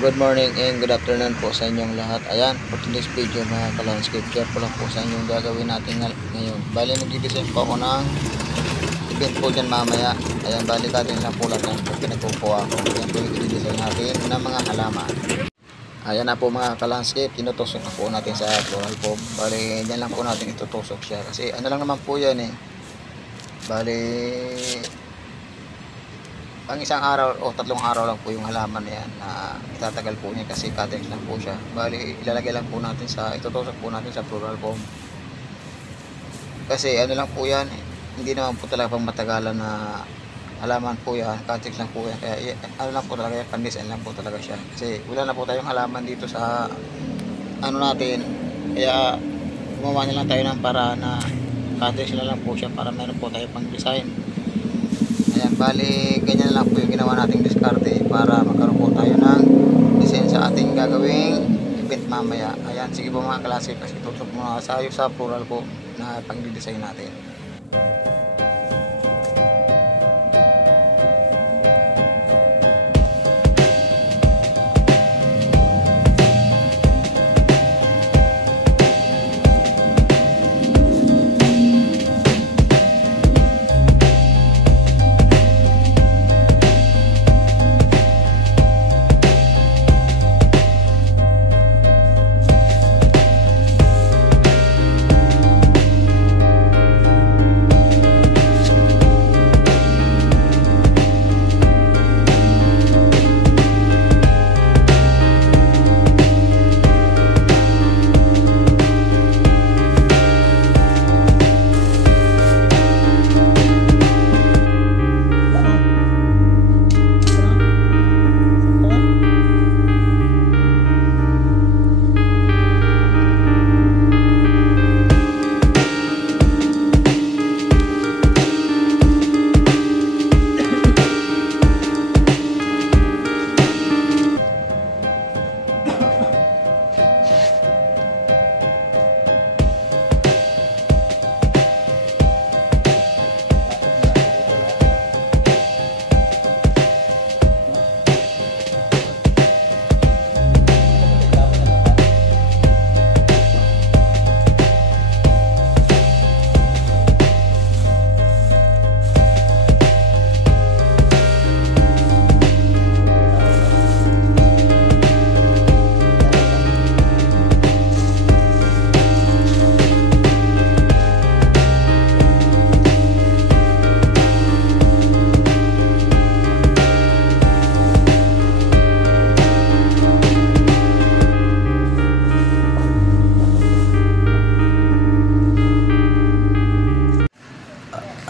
Good morning and good afternoon po sa inyong lahat. Ayan, for today's video mga ka-landscape, share po lang po sa inyong gagawin natin ngayon. Bali, nag-design po ako ng event po dyan mamaya. Ayan, bali katin lang po lahat ng pinagpupuha ko. Ayan po yung i-design natin ng mga halaman. Ayan na po mga ka-landscape, tinutusok na po natin sa floral foam. Bali, dyan lang po natin itutusok siya. Kasi ano lang naman po yan eh. Bali, pang isang araw o 3 araw lang po yung halaman na yan na itatagal po niya kasi cuttings lang po siya. Bali, ilalagay lang po natin itutusok po natin sa floral foam. Kasi ano lang po yan, hindi naman po talaga pang matagalan na halaman po yan, cuttings lang po yan. Kaya ano lang po talaga yan, pan-design lang po talaga siya. Kasi wala na po tayong halaman dito sa ano natin. Kaya gumawa na lang tayo ng paraan na cuttings lang po siya para meron po tayo pang design. Ayan, bali, ganyan lang po yung ginawa nating diskarte para magkaroon po tayo ng design sa ating gagawing event mamaya. Ayan, sige po mga klase, kasi tutok muna tayo sa floral po na pang-design natin.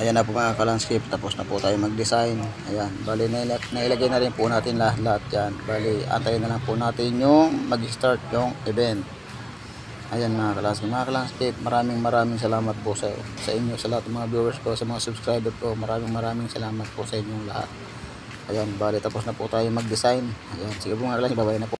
Ayan na po mga ka-landscape, tapos na po tayo mag-design. Ayan, bali nailagay na rin po natin lahat yan. Bali, antayin na lang po natin yung mag-start yung event. Ayan mga ka-landscape, maraming salamat po sa inyo, sa lahat ng mga viewers ko, sa mga subscriber ko. Maraming salamat po sa inyong lahat. Ayan, bali tapos na po tayo mag-design. Ayan, sige po mga ka-landscape, bye-bye na po.